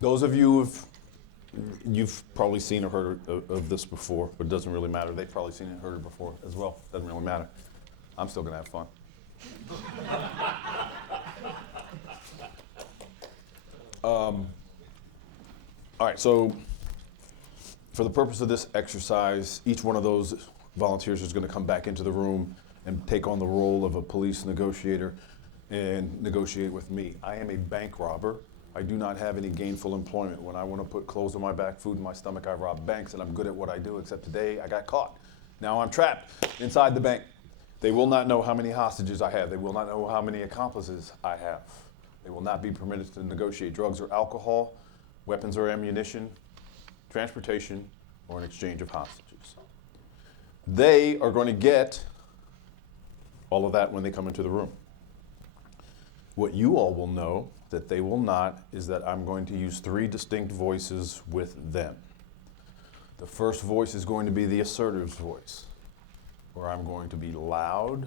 Those of you you've probably seen or heard of this before, but it doesn't really matter. They've probably seen it and heard it before as well. Doesn't really matter. I'm still gonna have fun. All right, so for the purpose of this exercise, each one of those volunteers is gonna come back into the room and take on the role of a police negotiator and negotiate with me. I am a bank robber. I do not have any gainful employment. When I want to put clothes on my back, food in my stomach, I rob banks, and I'm good at what I do, except today I got caught. Now I'm trapped inside the bank. They will not know how many hostages I have. They will not know how many accomplices I have. They will not be permitted to negotiate drugs or alcohol, weapons or ammunition, transportation, or an exchange of hostages. They are going to get all of that when they come into the room. What you all will know that they will not is that I'm going to use 3 distinct voices with them. The first voice is going to be the assertive's voice, where I'm going to be loud,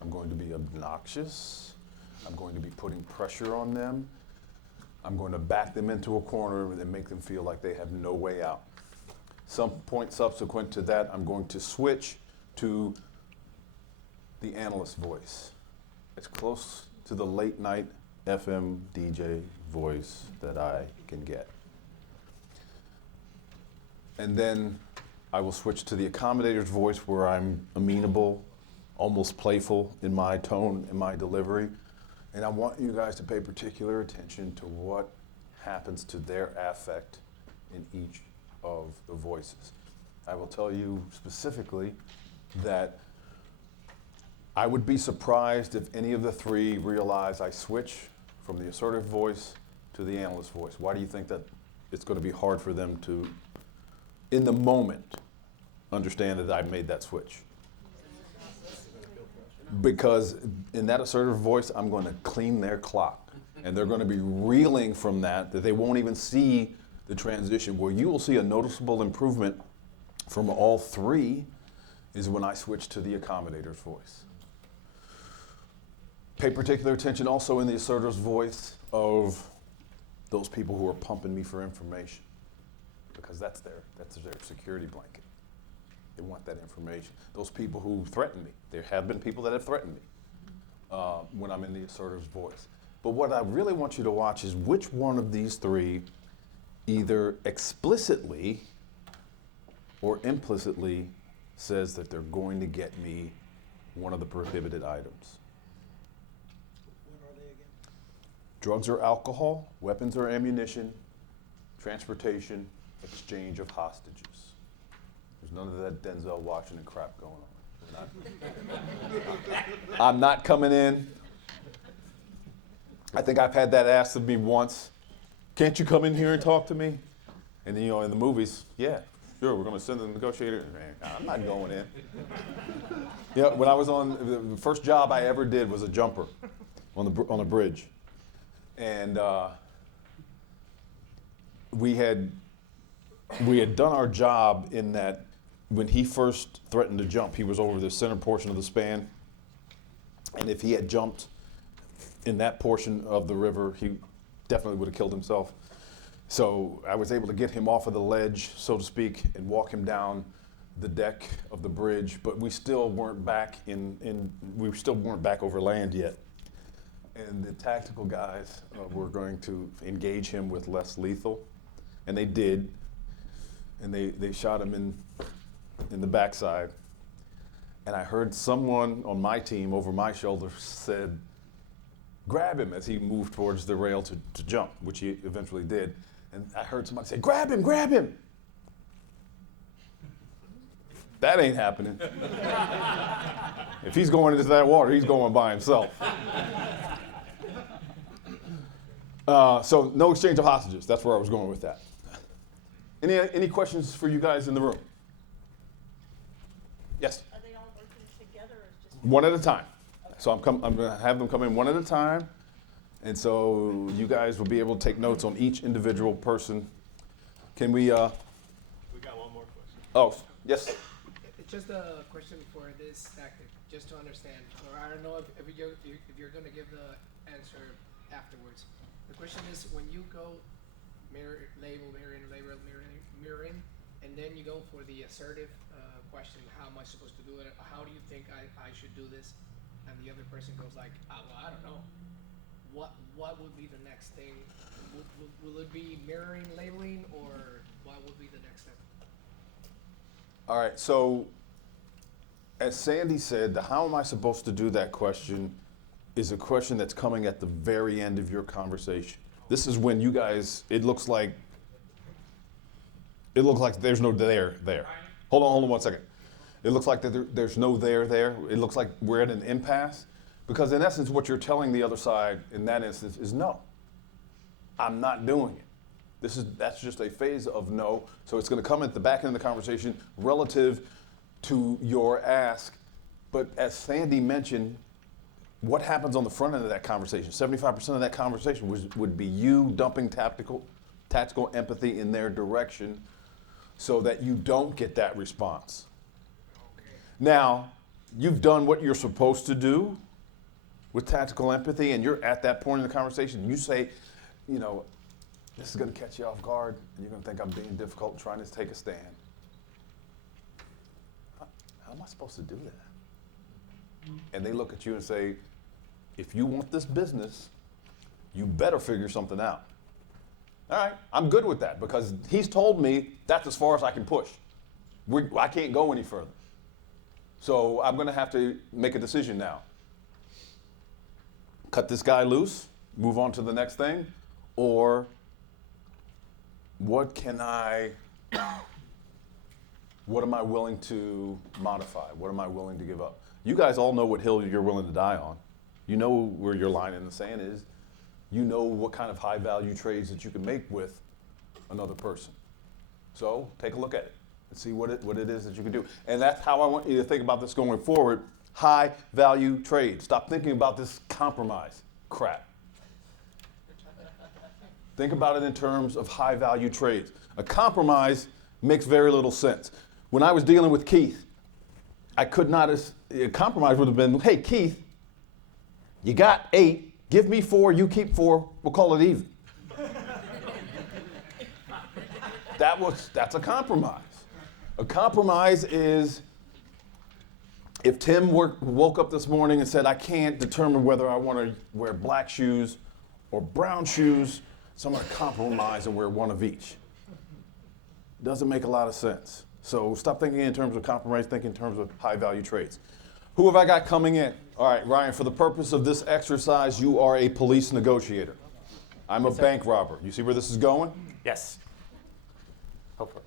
I'm going to be obnoxious, I'm going to be putting pressure on them, I'm going to back them into a corner and make them feel like they have no way out. Some point subsequent to that, I'm going to switch to the analyst voice. It's close to the late night FM DJ voice that I can get. And then I will switch to the accommodator's voice, where I'm amenable, almost playful in my tone and my delivery. And I want you guys to pay particular attention to what happens to their affect in each of the voices. I will tell you specifically that I would be surprised if any of the 3 realize I switch from the assertive voice to the analyst voice. Why do you think that it's going to be hard for them to, in the moment, understand that I made that switch? Because in that assertive voice, I'm going to clean their clock. And they're going to be reeling from that they won't even see the transition. Where you will see a noticeable improvement from all 3 is when I switch to the accommodator's voice. Pay particular attention also in the assertive's voice of those people who are pumping me for information, because that's their security blanket. They want that information. Those people who threaten me. There have been people that have threatened me when I'm in the assertive's voice. But what I really want you to watch is which one of these 3 either explicitly or implicitly says that they're going to get me one of the prohibited items. Drugs or alcohol, weapons or ammunition, transportation, exchange of hostages. There's none of that Denzel Washington crap going on. I'm not coming in. I think I've had that asked of me once. Can't you come in here and talk to me? And then, in the movies, yeah, sure, we're going to send the negotiator. Man, I'm not going in. When I was on, the first job I ever did was a jumper on a bridge. And we had done our job in that when he first threatened to jump, he was over the center portion of the span. And if he had jumped in that portion of the river, he definitely would have killed himself. So I was able to get him off of the ledge, so to speak, and walk him down the deck of the bridge. But we still weren't back over land yet. And the tactical guys were going to engage him with less lethal, and they did. And they shot him in the backside. And I heard someone on my team over my shoulder said, "Grab him," as he moved towards the rail to jump, which he eventually did. And I heard somebody say, "Grab him, grab him." That ain't happening. If he's going into that water, he's going by himself. So no exchange of hostages. That's where I was going with that. Any questions for you guys in the room? Yes? Are they all working together or just One at a time. Okay. So I'm going to have them come in one at a time. And so you guys will be able to take notes on each individual person. Can we... We got one more question. Oh, yes? It's just a question for this tactic, just to understand. Or I don't know if you're going to give the answer afterwards. The question is, when you go mirroring, and then you go for the assertive question, how am I supposed to do it? How do you think I should do this? And the other person goes like, well, I don't know. What would be the next thing? Will it be mirroring, labeling, or what would be the next step? All right, so as Sandy said, the how am I supposed to do that question is a question that's coming at the very end of your conversation. This is when you guys, it looks like there's no there. Hold on 1 second. It looks like that there's no there. It looks like we're at an impasse. Because in essence, what you're telling the other side in that instance is no, I'm not doing it. That's just a phase of no. So it's going to come at the back end of the conversation relative to your ask. But as Sandy mentioned, what happens on the front end of that conversation? 75% of that conversation would be you dumping tactical empathy in their direction so that you don't get that response. Okay. Now, you've done what you're supposed to do with tactical empathy, and you're at that point in the conversation. You say, this is going to catch you off guard, and you're going to think I'm being difficult, trying to take a stand. How am I supposed to do that? And they look at you and say, if you want this business, you better figure something out. All right, I'm good with that because he's told me that's as far as I can push. I can't go any further. So I'm going to have to make a decision now. Cut this guy loose, move on to the next thing, or what am I willing to modify? What am I willing to give up? You guys all know what hill you're willing to die on. You know where your line in the sand is. You know what kind of high value trades that you can make with another person. So take a look at it and see what it is that you can do. And that's how I want you to think about this going forward. High value trades. Stop thinking about this compromise crap. Think about it in terms of high value trades. A compromise makes very little sense. When I was dealing with Keith, a compromise would have been, hey Keith, you got 8, give me 4, you keep 4, we'll call it even. That's a compromise. A compromise is if Tim woke up this morning and said, I can't determine whether I want to wear black shoes or brown shoes, so I'm going to compromise and wear one of each. Doesn't make a lot of sense. So stop thinking in terms of compromise, think in terms of high value trades. Who have I got coming in? All right, Ryan, for the purpose of this exercise, you are a police negotiator. I'm a bank robber. You see where this is going? Yes. Hopefully.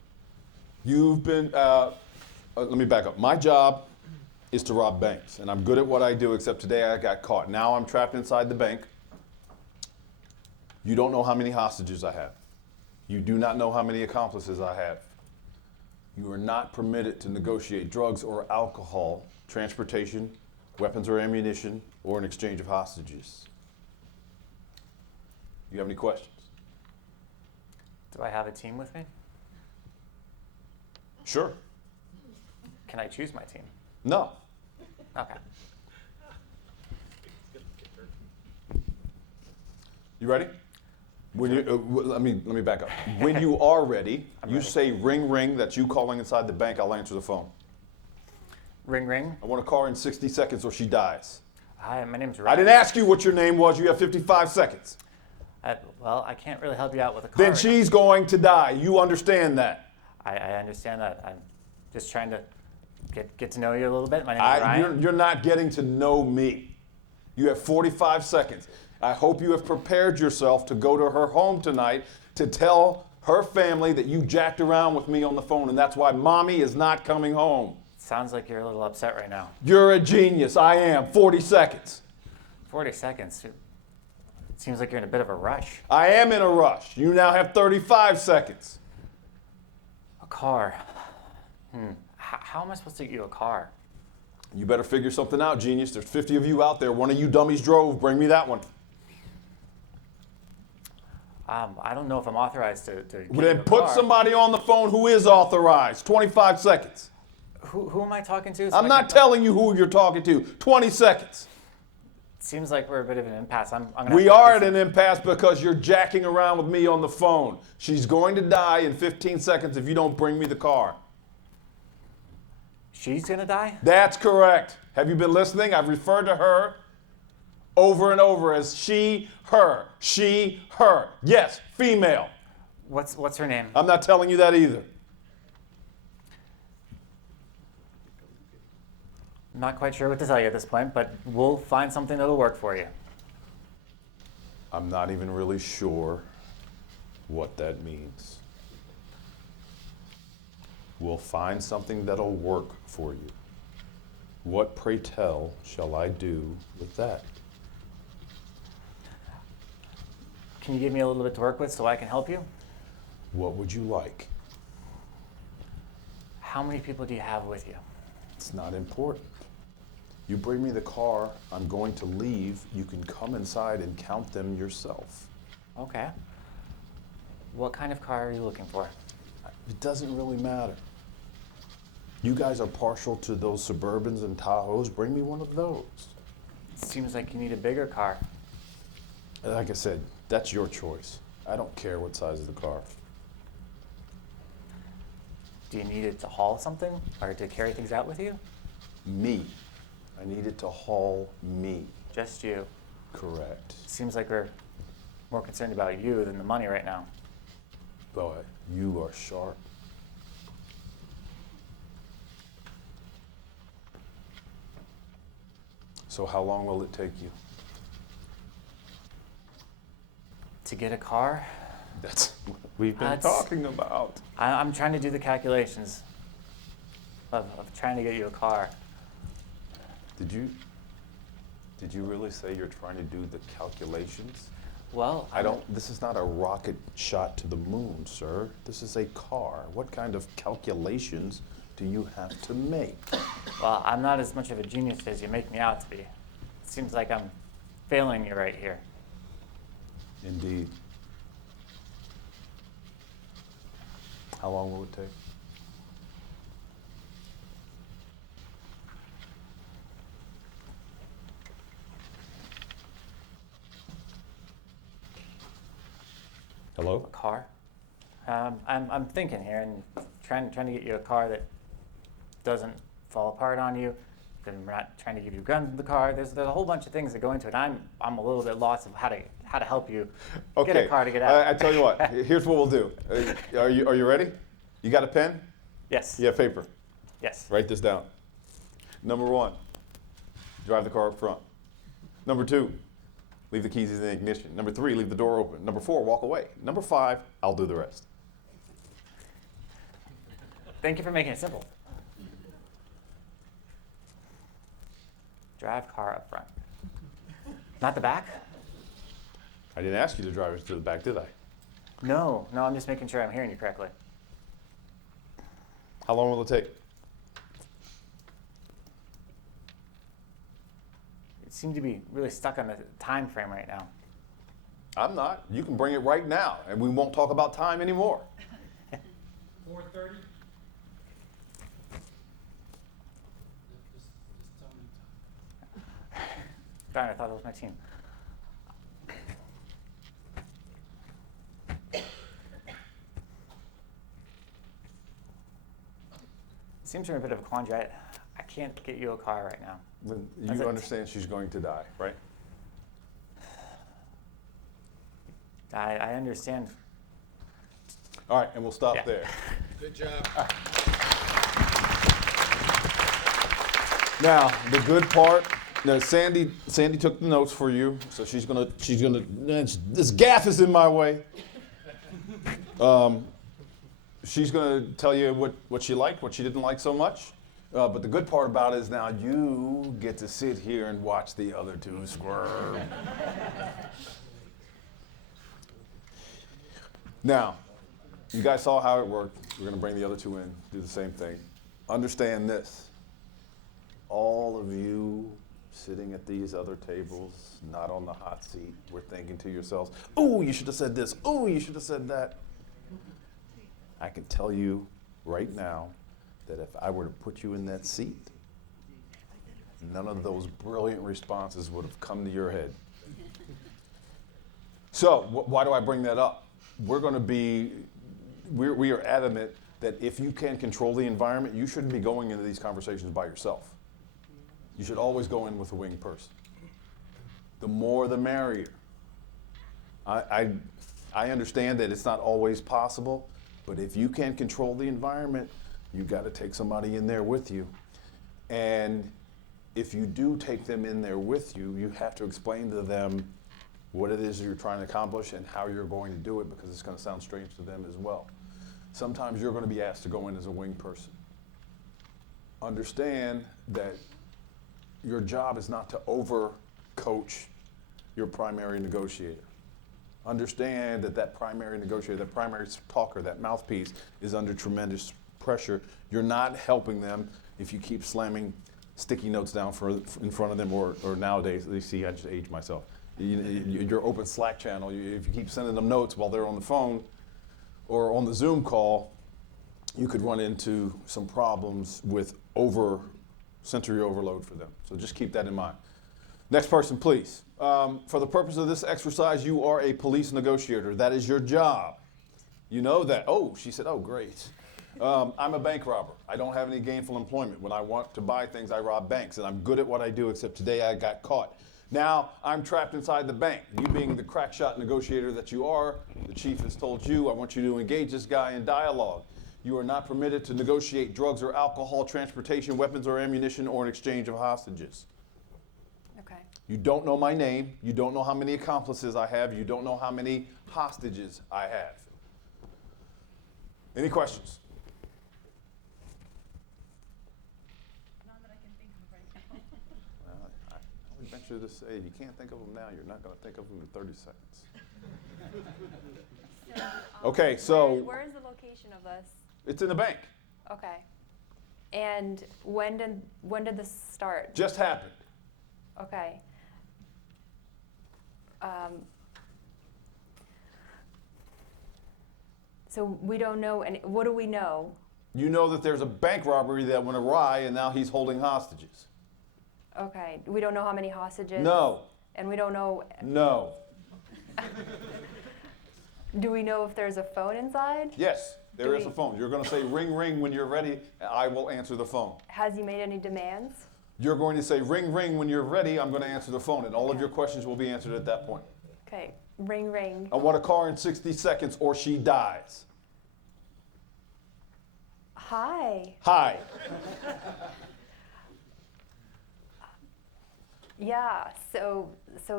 You've been, let me back up. My job is to rob banks, and I'm good at what I do, except today I got caught. Now I'm trapped inside the bank. You don't know how many hostages I have. You do not know how many accomplices I have. You are not permitted to negotiate drugs or alcohol, transportation, weapons or ammunition, or an exchange of hostages. You have any questions? Do I have a team with me? Sure. Can I choose my team? No. Okay. You ready? When you, let me back up. When you are ready, you ready. say ring ring. That's you calling inside the bank. I'll answer the phone. Ring ring. I want to call her in 60 seconds or she dies. Hi, my name's I Ryan. didn't ask you what your name was. You have 55 seconds. Well, I can't really help you out with a car. Then she's going to die. You understand that. I understand that. I'm just trying to get to know you a little bit. My name's Ryan. You're not getting to know me. You have 45 seconds. I hope you have prepared yourself to go to her home tonight to tell her family that you jacked around with me on the phone, and that's why mommy is not coming home. Sounds like you're a little upset right now. You're a genius. I am. 40 seconds. 40 seconds. It seems like you're in a bit of a rush. I am in a rush. You now have 35 seconds. A car. How am I supposed to get you a car? You better figure something out, genius. There's 50 of you out there. One of you dummies drove. Bring me that one. I don't know if I'm authorized to get Then you a put car. somebody on the phone who is authorized. 25 seconds. Who am I talking to? I'm not telling you who you're talking to. 20 seconds. seems like we're a bit of an impasse. I'm gonna We have to are get at an some- impasse because you're jacking around with me on the phone. She's going to die in 15 seconds if you don't bring me the car. She's gonna die? That's correct. Have you been listening? I've referred to her over and over as she, her, she, her. Yes, female. What's her name? I'm not telling you that either. I'm not quite sure what to tell you at this point, but we'll find something that'll work for you. I'm not even really sure what that means. We'll find something that'll work for you. What, pray tell, shall I do with that? Can you give me a little bit to work with so I can help you? What would you like? How many people do you have with you? It's not important. You bring me the car, I'm going to leave. You can come inside and count them yourself. Okay. What kind of car are you looking for? It doesn't really matter. You guys are partial to those Suburbans and Tahoes. Bring me one of those. It seems like you need a bigger car. Like I said, that's your choice. I don't care what size of the car. Do you need it to haul something or to carry things out with you? Me. I need it to haul me. Just you. Correct. Seems like we're more concerned about you than the money right now. Boy, you are sharp. So how long will it take you? To get a car, That's what we've been That's- talking about. I'm trying to do the calculations of trying to get you a car. Did you really say you're trying to do the calculations? Well, This is not a rocket shot to the moon, sir. This is a car. What kind of calculations do you have to make? Well, I'm not as much of a genius as you make me out to be. It seems like I'm failing you right here. Indeed. How long will it take? Hello? A car? I'm thinking here and trying to get you a car that doesn't fall apart on you. Then we're not trying to give you guns in the car. There's a whole bunch of things that go into it. I'm a little bit lost of how to help you get a car to get out. I tell you what. Here's what we'll do. Are you ready? You got a pen? Yes. You have paper. Yes. Write this down. Number 1, drive the car up front. Number 2, leave the keys in the ignition. Number 3, leave the door open. Number 4, walk away. Number 5, I'll do the rest. Thank you for making it simple. Drive car up front. Not the back? I didn't ask you to drive us to the back, did I? No, I'm just making sure I'm hearing you correctly. How long will it take? You seem to be really stuck on the time frame right now. I'm not. You can bring it right now, and we won't talk about time anymore. 4:30. Darn, I thought that was my team. Seems you're in a bit of a quandary. I can't get you a car right now. Then That's you it. understand she's going to die, right? I understand. All right, and we'll stop Yeah. there. Good job. Now, the good part. Now, Sandy took the notes for you, so she's gonna. This gaff is in my way. She's gonna tell you what she liked, what she didn't like so much. But the good part about it is now you get to sit here and watch the other two squirm. Now, you guys saw how it worked. We're gonna bring the other two in, do the same thing. Understand this. All of you sitting at these other tables, not on the hot seat, we're thinking to yourselves, oh, you should have said this. Oh, you should have said that. I can tell you right now that if I were to put you in that seat, none of those brilliant responses would have come to your head. So, why do I bring that up? We are adamant that if you can control the environment, you shouldn't be going into these conversations by yourself. You should always go in with a winged person. The more the merrier. I understand that it's not always possible, but if you can control the environment, you got to take somebody in there with you. And if you do take them in there with you, you have to explain to them what it is you're trying to accomplish and how you're going to do it, because it's going to sound strange to them as well. Sometimes you're going to be asked to go in as a winged person. Understand that your job is not to overcoach your primary negotiator. Understand that that primary negotiator, that primary talker, that mouthpiece is under tremendous pressure. You're not helping them if you keep slamming sticky notes down in front of them, or nowadays, you see, I just aged myself. Your open Slack channel, if you keep sending them notes while they're on the phone or on the Zoom call, you could run into some problems with sensory overload for them. So just keep that in mind. Next person, please. For the purpose of this exercise, you are a police negotiator. That is your job. You know that. Oh, she said, oh, great. I'm a bank robber. I don't have any gainful employment. When I want to buy things, I rob banks, and I'm good at what I do, except today I got caught. Now I'm trapped inside the bank. You being the crack shot negotiator that you are, the chief has told you, I want you to engage this guy in dialogue. You are not permitted to negotiate drugs or alcohol, transportation, weapons or ammunition, or an exchange of hostages. Okay. You don't know my name. You don't know how many accomplices I have. You don't know how many hostages I have. Any questions? None that I can think of right now. Well, I would venture to say, if you can't think of them now, you're not going to think of them in 30 seconds. So, Okay, so- where is the location of this? It's in the bank. Okay. And when did this start? Just happened. Okay. So we don't know any. What do we know? You know that there's a bank robbery that went awry, and now he's holding hostages. Okay. We don't know how many hostages. No. And we don't know. No. Do we know if there's a phone inside? Yes, there Do is a we- phone. You're going to say ring, ring when you're ready, and I will answer the phone. Has he made any demands? You're going to say ring, ring when you're ready, I'm going to answer the phone, and all of your questions will be answered at that point. Okay. Ring, ring. I want a car in 60 seconds or she dies. Hi. Hi. Yeah. So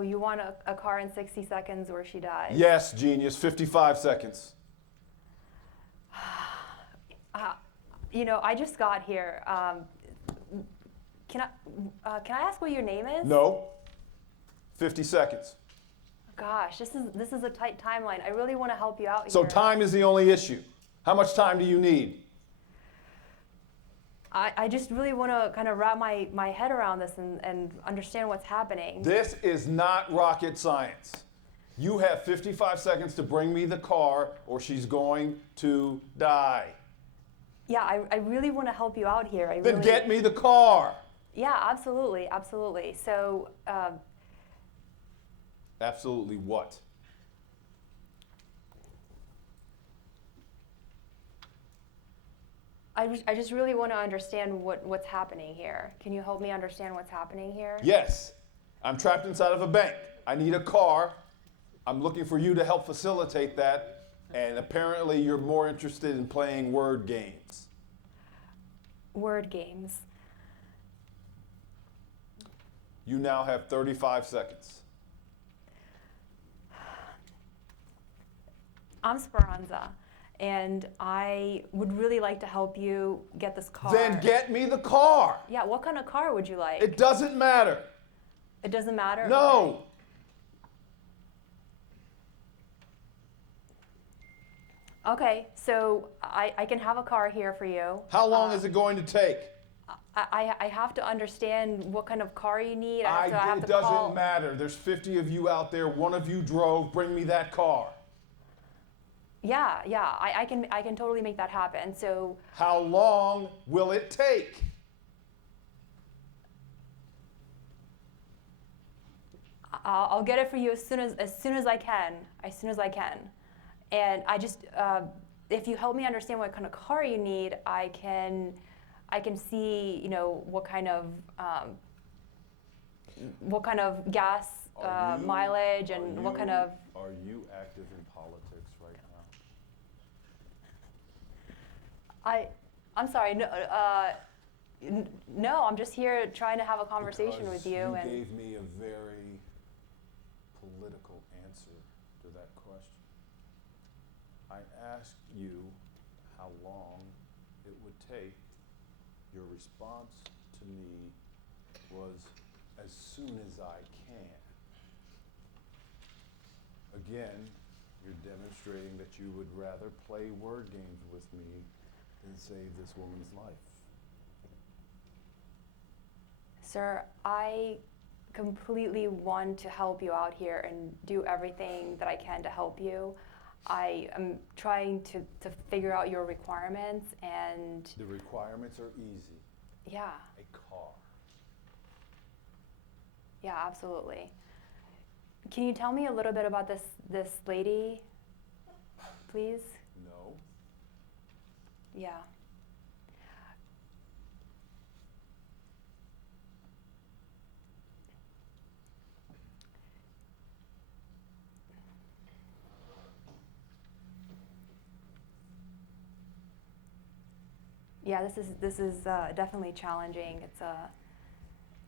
you want a car in 60 seconds or she dies? Yes, genius, 55 seconds. I just got here. Can I ask what your name is? No. 50 seconds. Gosh, this is a tight timeline. I really want to help you out So here. time is the only issue. How much time do you need? I just really want to kind of wrap my head around this and understand what's happening. This is not rocket science. You have 55 seconds to bring me the car or she's going to die. Yeah, I really want to help you out here. Then get me the car. Yeah, absolutely, absolutely. So, Absolutely what? I just really want to understand what's happening here. Can you help me understand what's happening here? Yes. I'm trapped inside of a bank. I need a car. I'm looking for you to help facilitate that. And apparently you're more interested in playing word games. Word games. You now have 35 seconds. I'm Speranza, and I would really like to help you get this car. Then get me the car. Yeah, what kind of car would you like? It doesn't matter. It doesn't matter? No. Okay, so I can have a car here for you. How long is it going to take? I have to understand what kind of car you need. I have It to call. doesn't matter. There's 50 of you out there. One of you drove. Bring me that car. Yeah, I can totally make that happen. So How long will it take? I'll get it for you as soon as I can. As soon as I can. And I just, if you help me understand what kind of car you need, I can see, you know, what kind of gas Are you- mileage and what kind of. Are you active in politics right now? I'm sorry. No, no, I'm just here trying to have a conversation Because with you. And gave me a very political answer to that question. I asked you how long it would take. Your response to me was, as soon as I can. Again, you're demonstrating that you would rather play word games with me than save this woman's life. Sir, I completely want to help you out here and do everything that I can to help you. I am trying to figure out your requirements and The requirements are easy. yeah, A car. yeah, absolutely. Can you tell me a little bit about this lady, please? No. Yeah. Yeah, this is definitely challenging.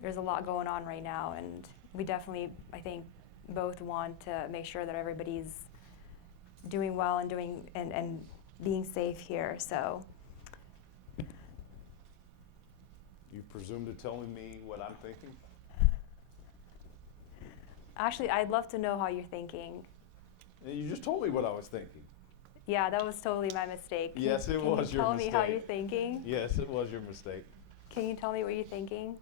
There's a lot going on right now, and we definitely, I think, both want to make sure that everybody's doing well and and being safe here. So You presume to telling me what I'm thinking? actually, I'd love to know how you're thinking. And you just told me what I was thinking. Yeah, that was totally my mistake. Yes, it was your Can you tell me how mistake. you're thinking? Yes, it was your mistake. Can you tell me what you're thinking?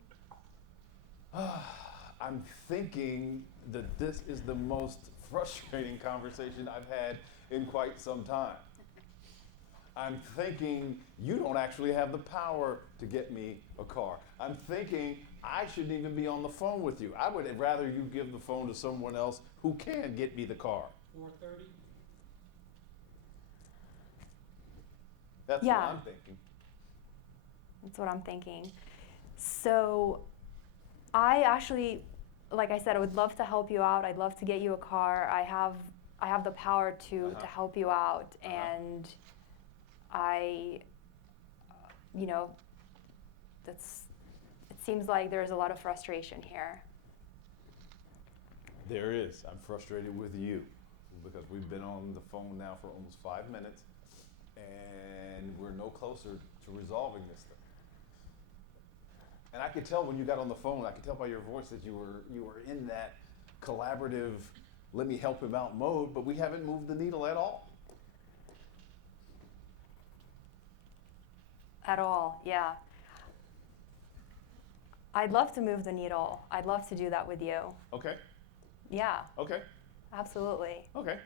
I'm thinking that this is the most frustrating conversation I've had in quite some time. I'm thinking you don't actually have the power to get me a car. I'm thinking I shouldn't even be on the phone with you. I would rather you give the phone to someone else who can get me the car. 4:30. That's Yeah. what I'm thinking. That's what I'm thinking. So, I actually, like I said, I would love to help you out. I'd love to get you a car. I have the power to help you out, and I, you know, it seems like there's a lot of frustration here. There is. I'm frustrated with you because we've been on the phone now for almost 5 minutes and we're no closer to resolving this thing. And I could tell when you got on the phone, I could tell by your voice that you were in that collaborative, let me help him out mode, but we haven't moved the needle at all. At all, yeah. I'd love to move the needle. I'd love to do that with you. Okay, Yeah, okay, absolutely. okay.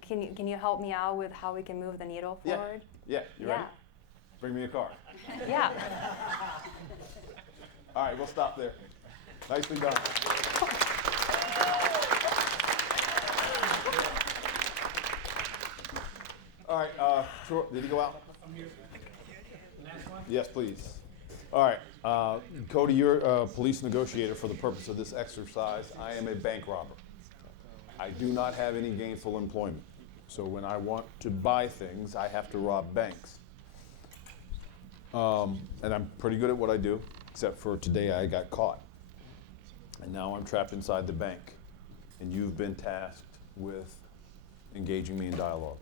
Can you help me out with how we can move the needle Yeah. forward? Yeah, you ready? Bring me a car. Yeah. All right, we'll stop there. Nicely done. All right, Troy, did he go out? Yes, please. All right, Cody, you're a police negotiator for the purpose of this exercise. I am a bank robber. I do not have any gainful employment. So when I want to buy things, I have to rob banks. And I'm pretty good at what I do, except for today I got caught. And now I'm trapped inside the bank. And you've been tasked with engaging me in dialogue.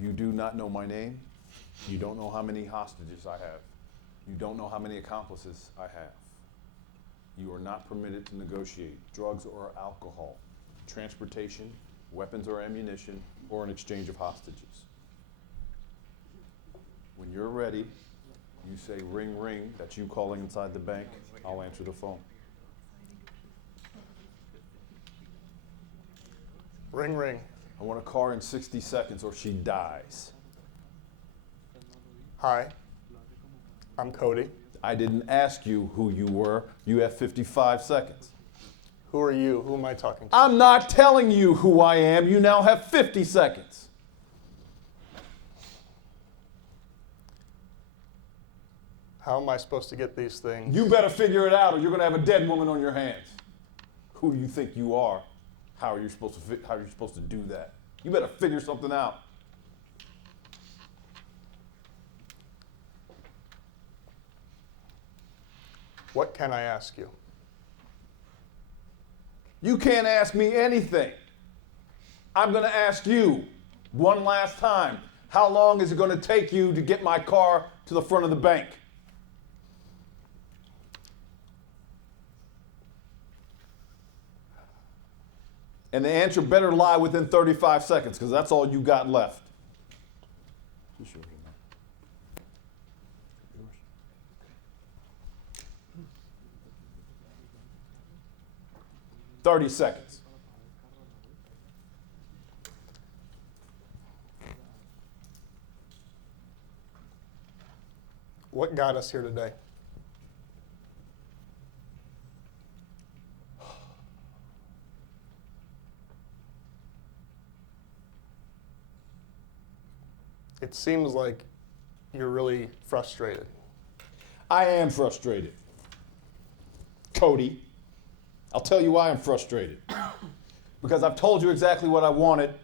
You do not know my name. You don't know how many hostages I have. You don't know how many accomplices I have. You are not permitted to negotiate drugs or alcohol, transportation, weapons or ammunition, or an exchange of hostages. When you're ready, you say ring ring, that's you calling inside the bank, I'll answer the phone. Ring, ring. I want a car in 60 seconds or she dies. Hi, I'm Cody. I didn't ask you who you were. You have 55 seconds. Who are you? Who am I talking to? I'm not telling you who I am. You now have 50 seconds. How am I supposed to get these things? You better figure it out or you're going to have a dead woman on your hands. Who do you think you are? How are you supposed to do that? You better figure something out. What can I ask you? You can't ask me anything. I'm going to ask you one last time. How long is it going to take you to get my car to the front of the bank? And the answer better lie within 35 seconds because that's all you got left. 30 seconds. What got us here today? It seems like you're really frustrated. I am frustrated. Cody, I'll tell you why I'm frustrated. Because I've told you exactly what I wanted,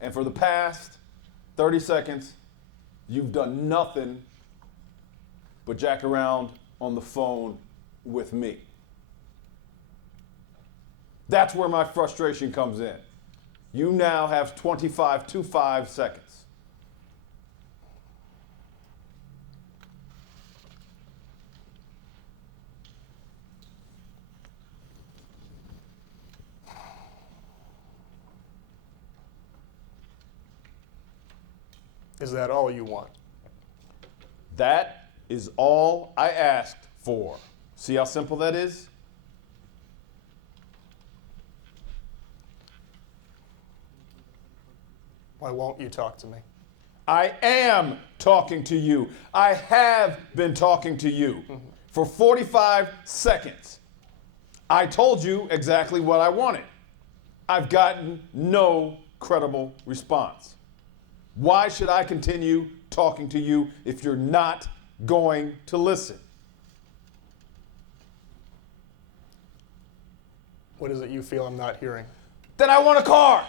and for the past 30 seconds, you've done nothing but jack around on the phone with me. That's where my frustration comes in. You now have 25 seconds. Is that all you want? That is all I asked for. See how simple that is? Why won't you talk to me? I am talking to you. I have been talking to you for 45 seconds. I told you exactly what I wanted. I've gotten no credible response. Why should I continue talking to you if you're not going to listen? What is it you feel I'm not hearing? Then I want a car.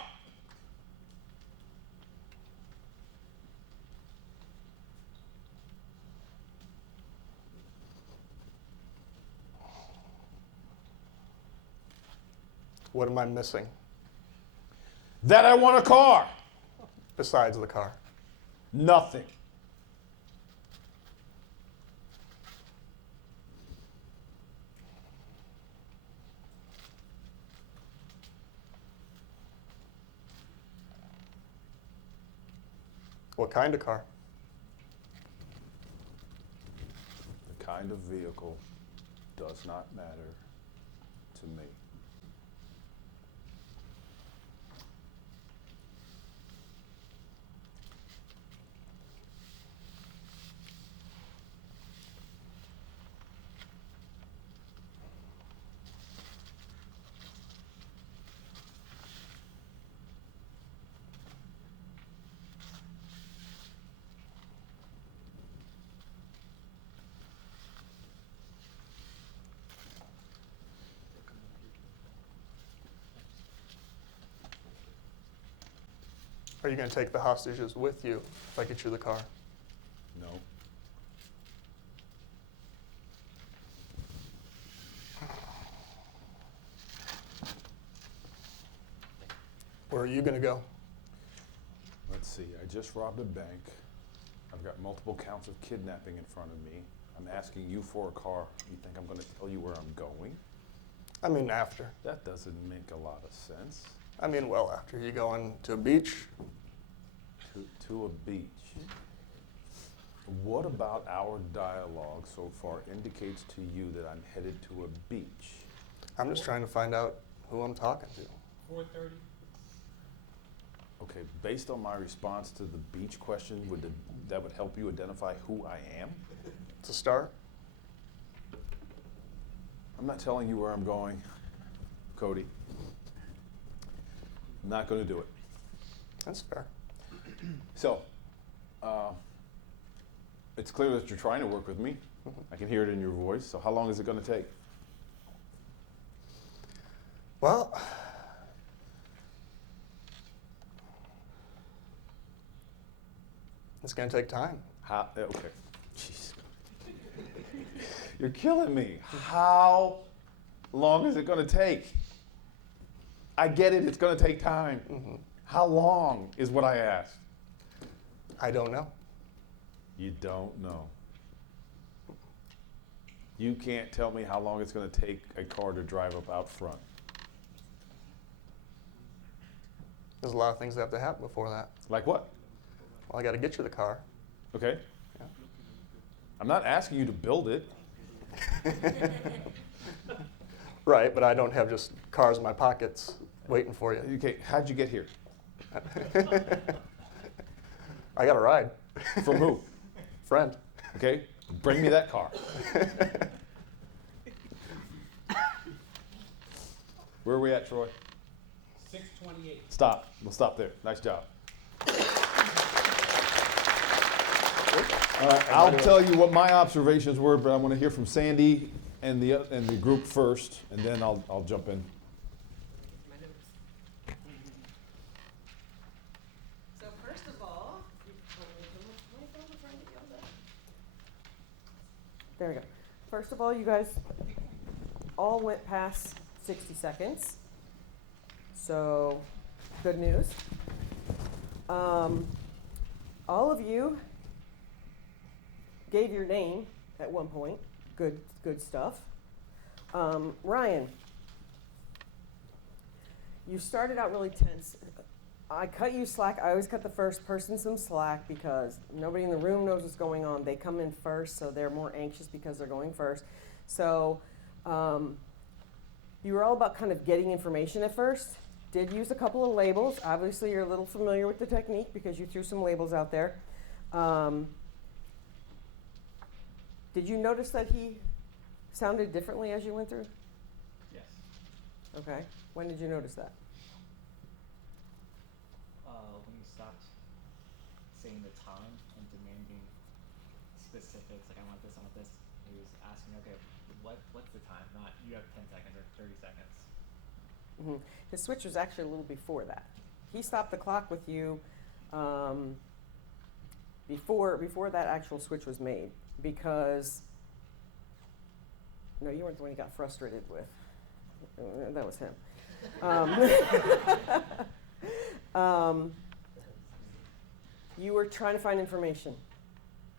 What am I missing That I want a car. besides the car? Nothing. What kind of car? The kind of vehicle does not matter to me. Are you going to take the hostages with you if I get you the car? No. Where are you going to go? Let's see. I just robbed a bank. I've got multiple counts of kidnapping in front of me. I'm asking you for a car. You think I'm going to tell you where I'm going? I mean, after. That doesn't make a lot of sense. I mean, well, after. You going to a beach? To a beach. What about our dialogue so far indicates to you that I'm headed to a beach? I'm just trying to find out who I'm talking to. 4:30. Okay, based on my response to the beach question, that would help you identify who I am? To start? I'm not telling you where I'm going. Cody. I'm not going to do it. That's fair. So, it's clear that you're trying to work with me. I can hear it in your voice. So how long is it going to take? Well, it's going to take time. Okay. Jeez. You're killing me. How long is it going to take? I get it. It's going to take time. Mm-hmm. How long is what I asked? I don't know. You don't know. You can't tell me how long it's going to take a car to drive up out front. There's a lot of things that have to happen before that. Like what? Well, I got to get you the car. Okay. Yeah. I'm not asking you to build it. Right, but I don't have just cars in my pockets waiting for you. Okay. How'd you get here? I got a ride. From who? Friend. Okay. Bring me that car. Where are we at, Troy? 628. Stop. We'll stop there. Nice job. All right, I'll tell you what my observations were, but I want to hear from Sandy and the group first, and then I'll jump in. So first of all, There we go. First of all, you guys all went past 60 seconds. So, good news. All of you gave your name at one point. Good stuff. Ryan, you started out really tense. I cut you slack. I always cut the first person some slack because nobody in the room knows what's going on. They come in first, so they're more anxious because they're going first. So you were all about kind of getting information at first. Did use a couple of labels. Obviously, you're a little familiar with the technique because you threw some labels out there. Did you notice that he sounded differently as you went through? Yes. Okay. When did you notice that? When you stopped saying the time and demanding specifics, like I want this, he was asking, okay, what's the time? Not you have 10 seconds or 30 seconds. Mm-hmm. His switch was actually a little before that. He stopped the clock with you before that actual switch was made because, no, you weren't the one he got frustrated with. That was him. You were trying to find information.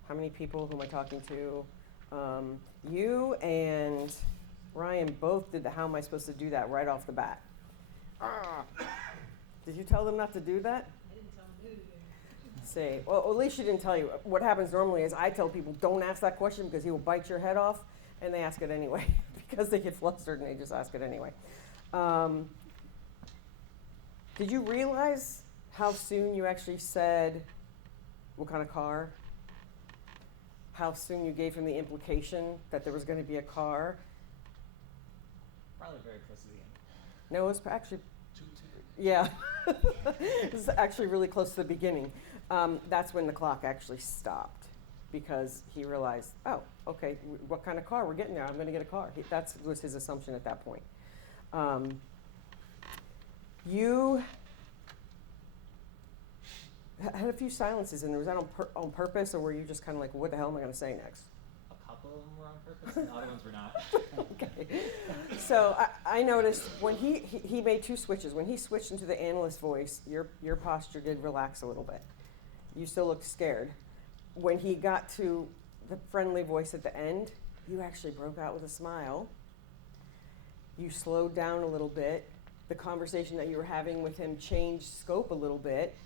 How many people, who am I talking to? You and Ryan both did the how am I supposed to do that right off the bat. Did you tell them not to do that? I didn't tell him who to do. Say, well, at least you didn't tell you. What happens normally is I tell people don't ask that question because he will bite your head off, and they ask it anyway because they get flustered and they just ask it anyway. Did you realize how soon you actually said what kind of car? How soon you gave him the implication that there was going to be a car? Probably very close to the end. No, it was actually, yeah, it was actually really close to the beginning. That's when the clock actually stopped because he realized, oh, okay, what kind of car? We're getting there. I'm going to get a car. That was his assumption at that point. You had a few silences, and was that on purpose, or were you just kind of like, what the hell am I going to say next? A couple of them were on purpose, and the other ones were not. Okay. So I noticed when he made two switches. When he switched into the analyst voice, your posture did relax a little bit. You still looked scared. When he got to the friendly voice at the end, you actually broke out with a smile. You slowed down a little bit. The conversation that you were having with him changed scope a little bit.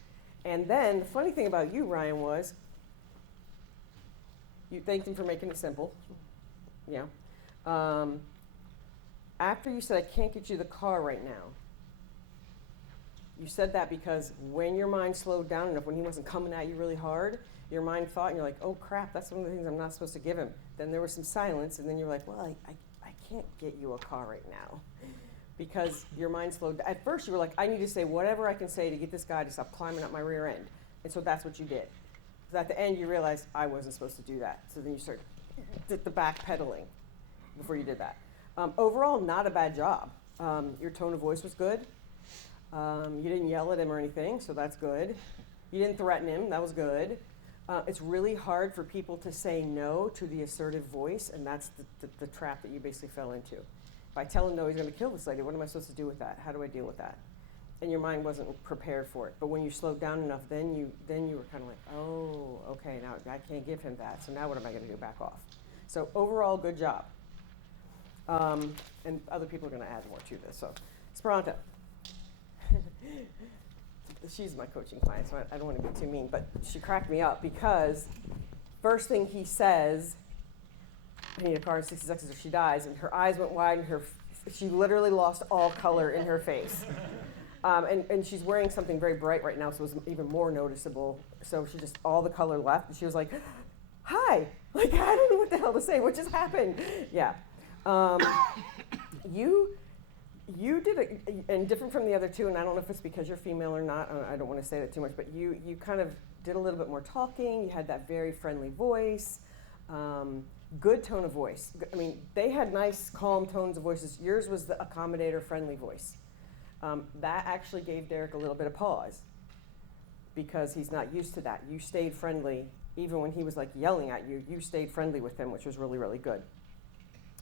And then the funny thing about you, Ryan, was you thanked him for making it simple. Yeah. After you said, I can't get you the car right now, you said that because when your mind slowed down enough, when he wasn't coming at you really hard, your mind thought, and you're like, oh crap, that's one of the things I'm not supposed to give him. Then there was some silence, and then you're like, well, I can't get you a car right now. because your mind slowed. At first, you were like, I need to say whatever I can say to get this guy to stop climbing up my rear end. And so that's what you did. So at the end, you realized I wasn't supposed to do that. So then you started did the backpedaling before you did that. Overall, not a bad job. Your tone of voice was good. You didn't yell at him or anything, so that's good. You didn't threaten him, that was good. It's really hard for people to say no to the assertive voice, and that's the trap that you basically fell into. If I tell him no, he's going to kill this lady, what am I supposed to do with that? How do I deal with that? And your mind wasn't prepared for it. But when you slowed down enough, then you were kind of like, oh, okay, now I can't give him that, so now what am I going to do? Back off. So overall, good job. And other people are going to add more to this. So, Speranza. She's my coaching client, so I don't want to be too mean, but she cracked me up because first thing he says, I need a car in 60 seconds or she dies, and her eyes went wide and she literally lost all color in her face. And she's wearing something very bright right now, so it was even more noticeable. So she just, all the color left, and she was like, hi, like, I don't know what the hell to say, what just happened? Yeah. You did it, and different from the other two, and I don't know if it's because you're female or not, I don't want to say that too much, but you kind of did a little bit more talking, you had that very friendly voice, good tone of voice. I mean, they had nice, calm tones of voices. Yours was the accommodator, friendly voice. That actually gave Derek a little bit of pause because he's not used to that. You stayed friendly, even when he was like yelling at you, you stayed friendly with him, which was really, really good.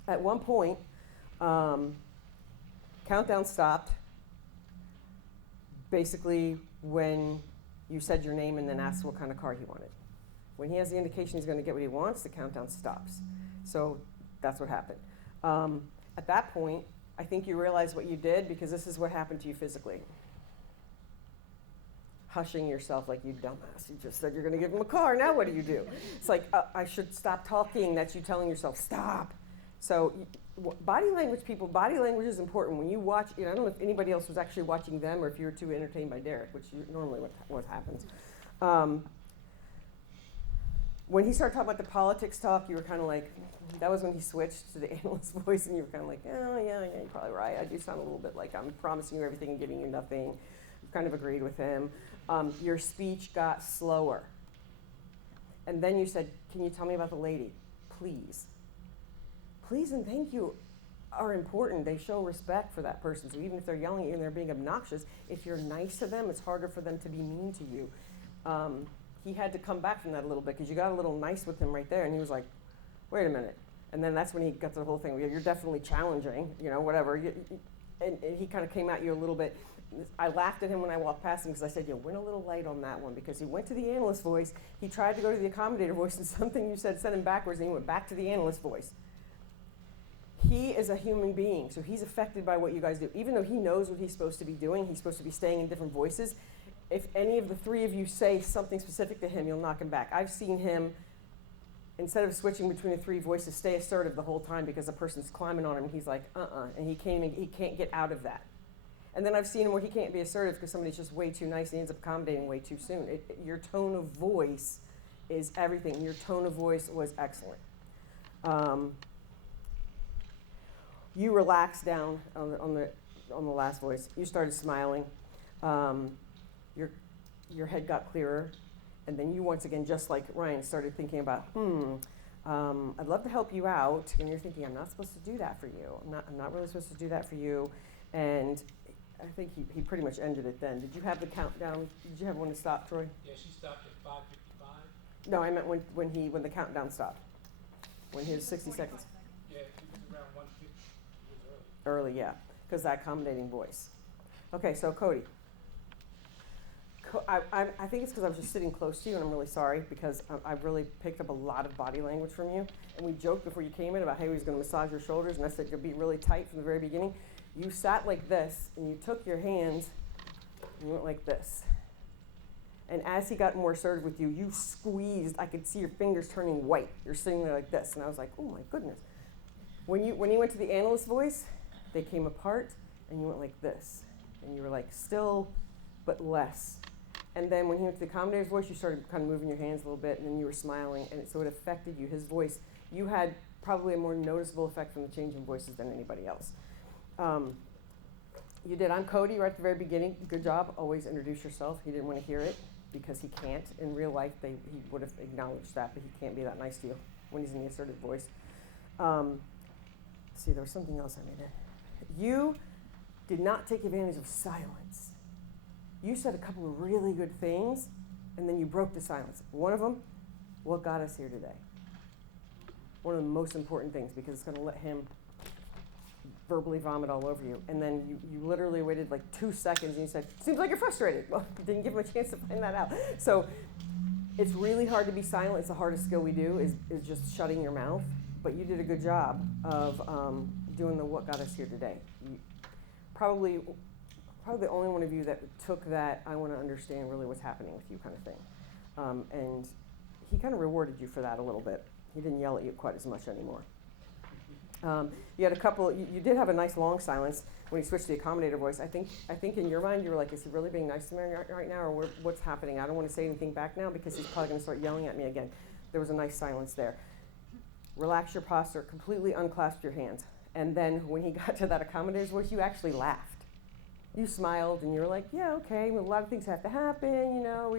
At one point, countdown stopped basically when you said your name and then asked what kind of car he wanted. When he has the indication he's going to get what he wants, the countdown stops. So that's what happened. At that point, I think you realize what you did because this is what happened to you physically. Hushing yourself like, you dumbass. You just said you're going to give him a car. Now what do you do? It's like, I should stop talking. That's you telling yourself, stop. So body language, people, body language is important. When you watch, I don't know if anybody else was actually watching them or if you were too entertained by Derek, which is normally what happens. When he started talking about the politics talk, you were kind of like, that was when he switched to the analyst voice, and you were kind of like, oh, yeah, you're probably right. I do sound a little bit like I'm promising you everything and giving you nothing. Kind of agreed with him. Your speech got slower. And then you said, can you tell me about the lady? Please. Please and thank you are important. They show respect for that person. So even if they're yelling at you and they're being obnoxious, if you're nice to them, it's harder for them to be mean to you. He had to come back from that a little bit because you got a little nice with him right there, and he was like, wait a minute. And then that's when he got to the whole thing. You're definitely challenging, whatever. And he kind of came at you a little bit. I laughed at him when I walked past him because I said, you went a little light on that one because he went to the analyst voice. He tried to go to the accommodator voice, and something you said sent him backwards, and he went back to the analyst voice. He is a human being, so he's affected by what you guys do. Even though he knows what he's supposed to be doing, he's supposed to be staying in different voices. If any of the three of you say something specific to him, you'll knock him back. I've seen him, instead of switching between the three voices, stay assertive the whole time because the person's climbing on him, and he's like, and he can't get out of that. And then I've seen him where he can't be assertive because somebody's just way too nice and he ends up accommodating way too soon. Your tone of voice is everything. Your tone of voice was excellent. You relaxed down on the last voice. You started smiling. Your head got clearer, and then you once again, just like Ryan, started thinking about, I'd love to help you out, and you're thinking, I'm not supposed to do that for you. I'm not really supposed to do that for you, and I think he pretty much ended it then. Did you have the countdown? Did you have one to stop, Troy? Yeah, she stopped at 5:55. No, I meant when the countdown stopped. When his 60 seconds. Yeah, it was around 1:50. It was early. Early, yeah, because that accommodating voice. Okay, so Cody. I think it's because I was just sitting close to you, and I'm really sorry because I really picked up a lot of body language from you. And we joked before you came in about how he was going to massage your shoulders, and I said you'll be really tight from the very beginning. You sat like this, and you took your hands, and you went like this. And as he got more assertive with you, you squeezed. I could see your fingers turning white. You're sitting there like this, and I was like, oh my goodness. When he went to the analyst voice, they came apart, and you went like this. And you were like still, but less. And then when he went to the accommodator's voice, you started kind of moving your hands a little bit, and then you were smiling, and so it affected you. His voice, you had probably a more noticeable effect from the change in voices than anybody else. You did. I'm Cody right at the very beginning. Good job. Always introduce yourself. He didn't want to hear it because he can't. In real life, he would have acknowledged that, but he can't be that nice to you when he's in the assertive voice. See, there was something else I made it. You did not take advantage of silence. You said a couple of really good things, and then you broke the silence. One of them, what got us here today? One of the most important things, because it's going to let him verbally vomit all over you. And then you literally waited like 2 seconds and you said, seems like you're frustrated. Well, you didn't give him a chance to find that out. So it's really hard to be silent. It's the hardest skill we do is just shutting your mouth. But you did a good job of doing the what got us here today. Probably the only one of you that took that, I want to understand really what's happening with you kind of thing. And he kind of rewarded you for that a little bit. He didn't yell at you quite as much anymore. You had a couple, you did have a nice long silence when he switched to the accommodator voice. I think in your mind you were like, is he really being nice to me right now, or what's happening? I don't want to say anything back now because he's probably going to start yelling at me again. There was a nice silence there. Relax your posture, completely unclasp your hands. And then when he got to that accommodator's voice, you actually laughed. You smiled and you were like, yeah, okay, well, a lot of things have to happen, you know,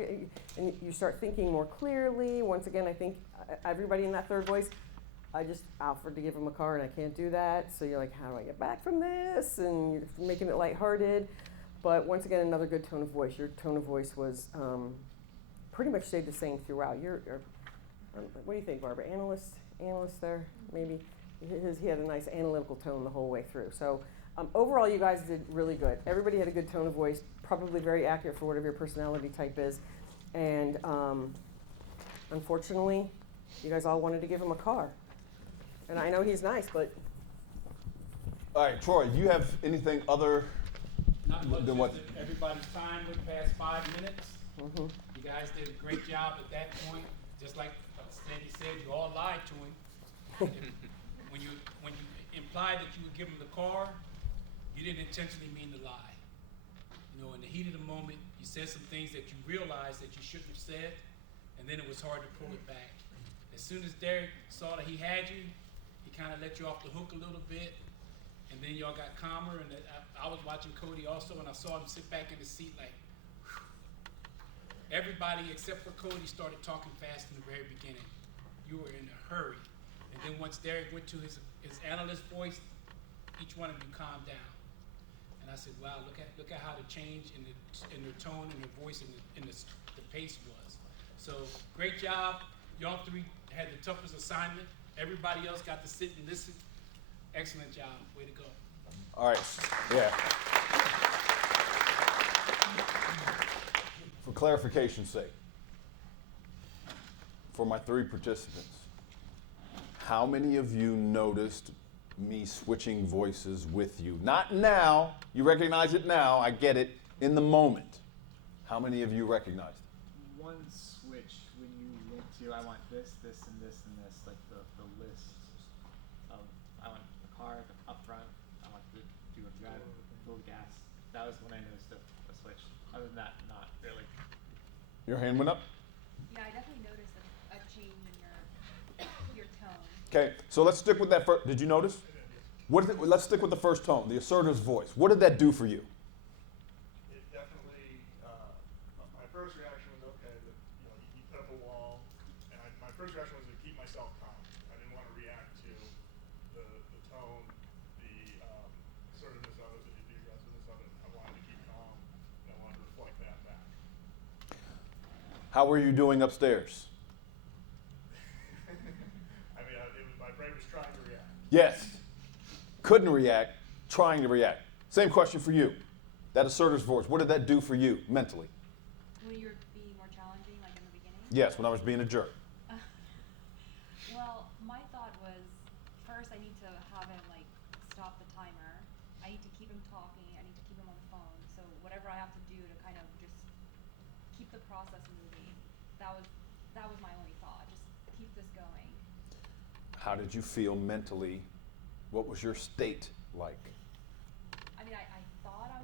and you start thinking more clearly. Once again, I think everybody in that third voice, I just offered to give him a car and I can't do that. So you're like, how do I get back from this? And you're making it lighthearted. But once again, another good tone of voice. Your tone of voice was pretty much stayed the same throughout. What do you think, Barbara? Analyst there, maybe? He had a nice analytical tone the whole way through. So overall, you guys did really good. Everybody had a good tone of voice, probably very accurate for whatever your personality type is. And unfortunately, you guys all wanted to give him a car. And I know he's nice, but... All right, Troy, do you have anything other Not much, than what? just that everybody's time went past 5 minutes. Mm-hmm. You guys did a great job at that point. Just like Sandy said, you all lied to him. when you implied that you would give him the car, you didn't intentionally mean to lie. You know, in the heat of the moment, you said some things that you realized that you shouldn't have said, and then it was hard to pull it back. As soon as Derek saw that he had you, he kind of let you off the hook a little bit, and then y'all got calmer. And I was watching Cody also, and I saw him sit back in the seat like, whew. Everybody except for Cody started talking fast in the very beginning. You were in a hurry. And then once Derek went to his analyst voice, each one of you calmed down. And I said, wow, look at how the change in the tone and the voice and the pace was. So great job. Y'all three had the toughest assignment. Everybody else got to sit and listen. Excellent job. Way to go. All right, yeah. For clarification's sake, for my 3 participants, how many of you noticed me switching voices with you? Not now, you recognize it now, I get it, in the moment. How many of you recognized it? One switch when you went to, I want this, this, and this, and this, like the list of, I want the car up front, I want to do a drive, full gas. That was when I noticed a switch. Other than that, not really. Your hand went up? Yeah, I definitely noticed a change in your tone. Okay, so let's stick with that first. Did you notice? Let's stick with the first tone, the assertive's voice. What did that do for you? It definitely, my first reaction was, okay, you put up a wall, and my first reaction was to keep myself calm. I didn't want to react to the tone, the assertiveness of it, the aggressiveness of it. I wanted to keep calm, and I wanted to reflect that back. How were you doing upstairs? I mean, my brain was trying to react. Yes. Couldn't react, trying to react. Same question for you. That assertive's voice, what did that do for you mentally? When you were being more challenging, like in the beginning? Yes, when I was being a jerk. Well, my thought was, first I need to have him like stop the timer. I need to keep him talking. I need to keep him on the phone. So whatever I have to do to kind of just keep the process moving. That was my only thought. Just keep this going. How did you feel mentally? What was your state like? I mean, I thought I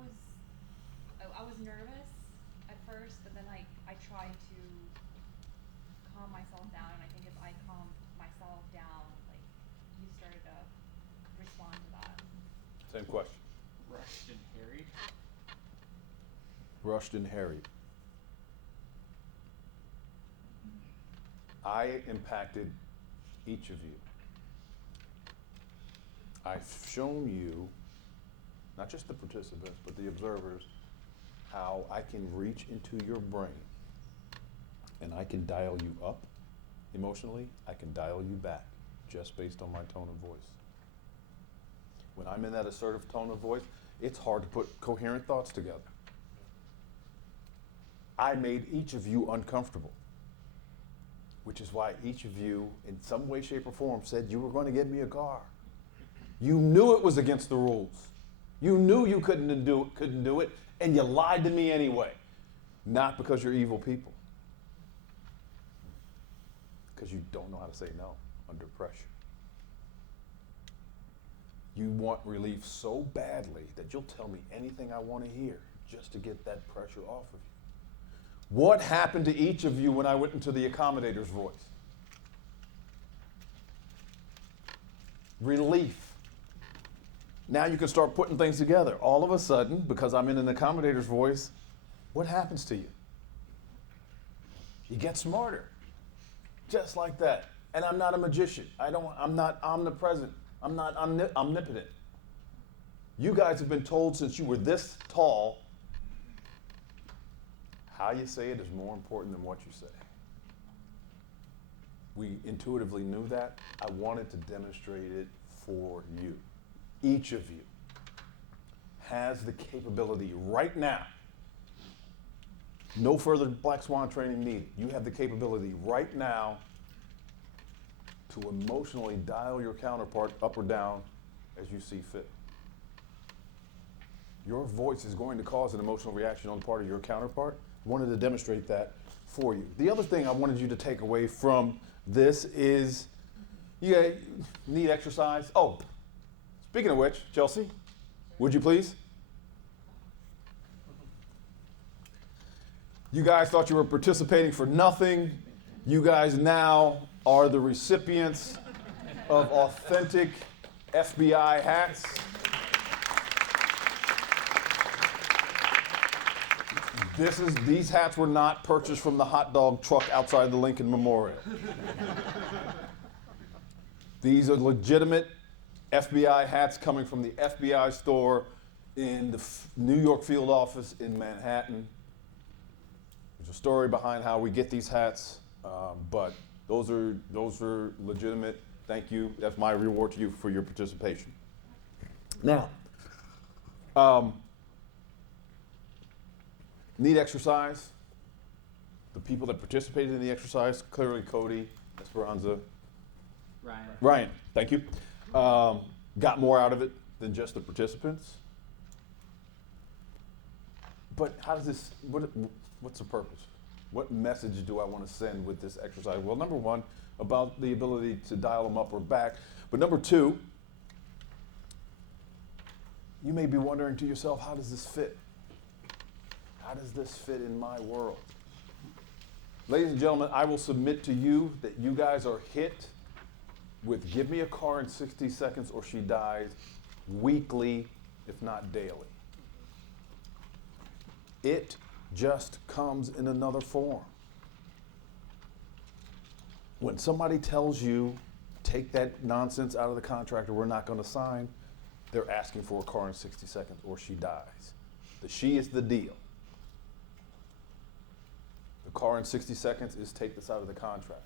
was nervous at first, but then I tried to calm myself down, and I think if I calmed myself down, like, you started to respond to that. Same question. Rushed and harried. rushed and harried. I impacted each of you. I've shown you, not just the participants, but the observers, how I can reach into your brain and I can dial you up emotionally, I can dial you back just based on my tone of voice. When I'm in that assertive tone of voice, it's hard to put coherent thoughts together. I made each of you uncomfortable, which is why each of you, in some way, shape, or form, said you were going to get me a car. You knew it was against the rules. You knew you couldn't do it, and you lied to me anyway. Not because you're evil people. Because you don't know how to say no under pressure. You want relief so badly that you'll tell me anything I want to hear just to get that pressure off of you. What happened to each of you when I went into the accommodator's voice? Relief. Now you can start putting things together. All of a sudden, because I'm in an accommodator's voice, what happens to you? You get smarter. Just like that. And I'm not a magician. I'm not omnipresent. I'm not omnipotent. You guys have been told since you were this tall, how you say it is more important than what you say. We intuitively knew that. I wanted to demonstrate it for you. Each of you has the capability right now. No further Black Swan training needed. You have the capability right now to emotionally dial your counterpart up or down as you see fit. Your voice is going to cause an emotional reaction on the part of your counterpart. I wanted to demonstrate that for you. The other thing I wanted you to take away from this is you need exercise. Oh, speaking of which, Chelsea, would you please? You guys thought you were participating for nothing. You guys now are the recipients of authentic FBI hats. These hats were not purchased from the hot dog truck outside the Lincoln Memorial. These are legitimate FBI hats coming from the FBI store in the New York field office in Manhattan. There's a story behind how we get these hats, but those are legitimate. Thank you. That's my reward to you for your participation. Now, need exercise. The people that participated in the exercise, clearly Cody, Esperanza, Ryan, thank you. Got more out of it than just the participants. But how does this, what's the purpose? What message do I want to send with this exercise? Well, number one, about the ability to dial them up or back. But number two, you may be wondering to yourself, how does this fit? How does this fit in my world? Ladies and gentlemen, I will submit to you that you guys are hit with give me a car in 60 seconds or she dies weekly, if not daily. It just comes in another form. When somebody tells you, take that nonsense out of the contract or we're not going to sign, they're asking for a car in 60 seconds or she dies. The she is the deal. The car in 60 seconds is take this out of the contract.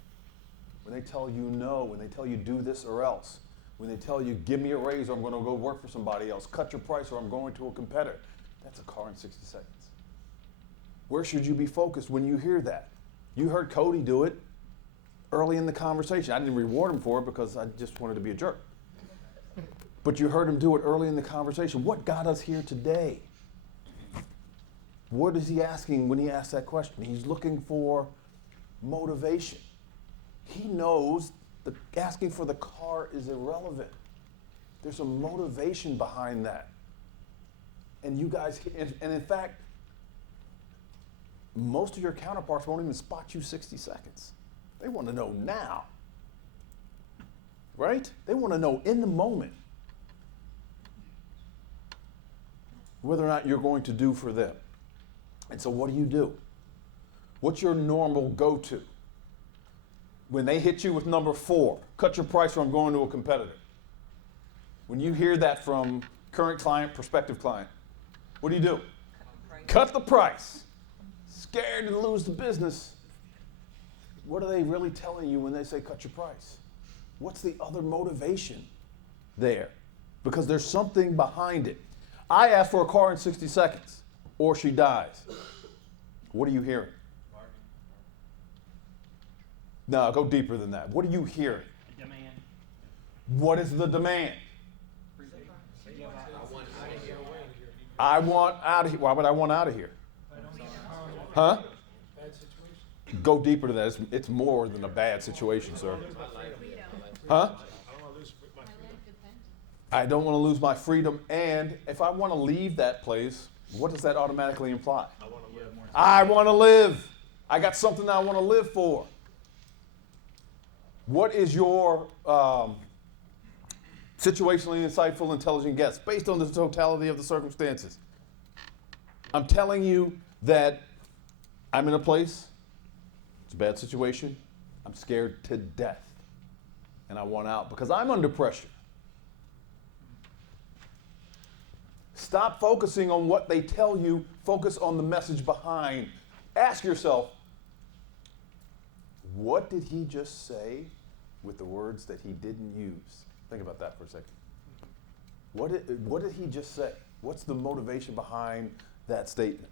When they tell you no, when they tell you do this or else, when they tell you give me a raise or I'm going to go work for somebody else, cut your price or I'm going to a competitor, that's a car in 60 seconds. Where should you be focused when you hear that? You heard Cody do it early in the conversation. I didn't reward him for it because I just wanted to be a jerk. But you heard him do it early in the conversation. What got us here today? What is he asking when he asks that question? He's looking for motivation. He knows that asking for the car is irrelevant. There's a motivation behind that. And you guys, and in fact, most of your counterparts won't even spot you 60 seconds. They want to know now, right? They want to know in the moment whether or not you're going to do for them. And so what do? What's your normal go-to? When they hit you with number 4, cut your price or I'm going to a competitor. When you hear that from current client, prospective client, what do? Cut the price. Scared to lose the business. What are they really telling you when they say cut your price? What's the other motivation there? Because there's something behind it. I asked for a car in 60 seconds, or she dies. What are you hearing? No, go deeper than that. What are you hearing? Demand. What is the demand? I want out of here. Why would I want out of here? Huh? Go deeper to that. It's more than a bad situation, sir. Huh? I don't want to lose my freedom. And if I want to leave that place, what does that automatically imply? I want to live. I got something I want to live for. What is your situationally insightful, intelligent guess based on the totality of the circumstances? I'm telling you that I'm in a place, it's a bad situation, I'm scared to death, and I want out because I'm under pressure. Stop focusing on what they tell you, focus on the message behind. Ask yourself, what did he just say with the words that he didn't use? Think about that for a second. What did he just say? What's the motivation behind that statement?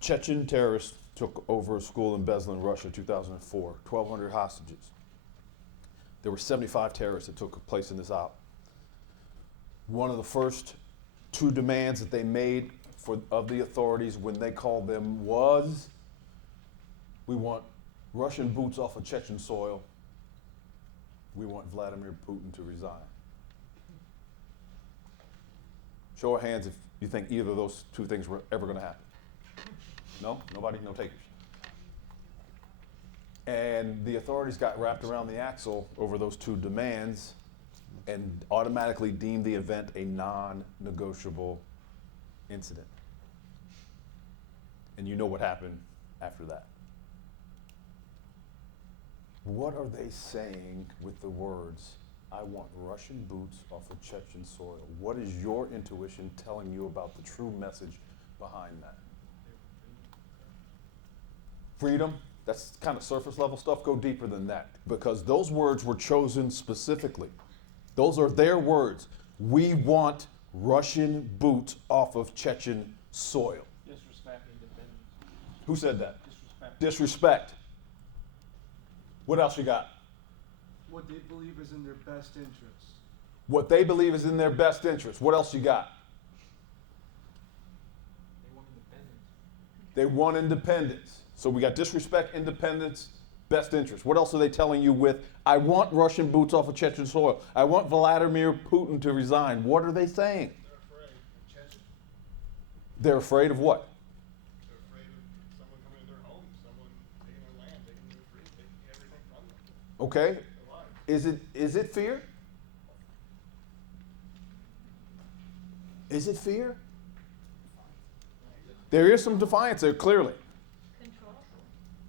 Chechen terrorists took over a school in Beslan, Russia, 2004. 1,200 hostages. There were 75 terrorists that took place in this op. One of the first 2 demands that they made of the authorities when they called them was, we want Russian boots off of Chechen soil. We want Vladimir Putin to resign. Show of hands if you think either of those 2 things were ever going to happen. No? Nobody? No takers. And the authorities got wrapped around the axle over those 2 demands and automatically deemed the event a non-negotiable incident. And you know what happened after that. What are they saying with the words, I want Russian boots off of Chechen soil? What is your intuition telling you about the true message behind that? Freedom? That's kind of surface level stuff. Go deeper than that, because those words were chosen specifically. Those are their words. We want Russian boots off of Chechen soil. Disrespect independence. Who said that? Disrespect. Disrespect. What else you got? What they believe is in their best interest. What they believe is in their best interest. What else you got? They want independence. They want independence. So we got disrespect, independence, best interest. What else are they telling you with, I want Russian boots off of Chechen soil. I want Vladimir Putin to resign. What are they saying? They're afraid of Chechen. They're afraid of what? They're afraid of someone coming into their home, someone taking their land, taking their freedom, taking everything from them. Okay. Their lives. Is it fear? Is it fear? There is some defiance there, clearly.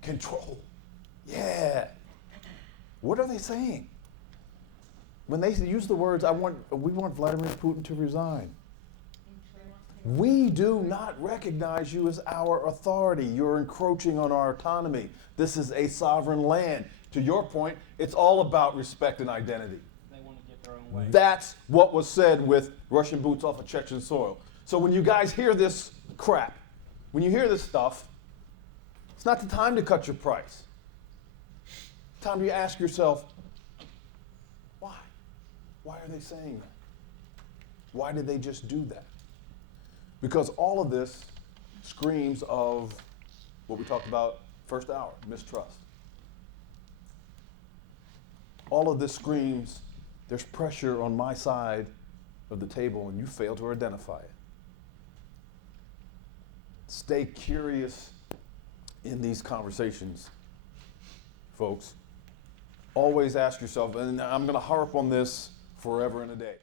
Control. Yeah. What are they saying? When they use the words, we want Vladimir Putin to resign. We do not recognize you as our authority. You're encroaching on our autonomy. This is a sovereign land. To your point, it's all about respect and identity. They want to get their own way. That's what was said with Russian boots off of Chechen soil. So when you guys hear this crap, when you hear this stuff, it's not the time to cut your price. It's time to ask yourself, why? Why are they saying that? Why did they just do that? Because all of this screams of what we talked about first hour, mistrust. All of this screams, there's pressure on my side of the table and you fail to identify it. Stay curious in these conversations, folks. Always ask yourself, and I'm going to harp on this forever and a day.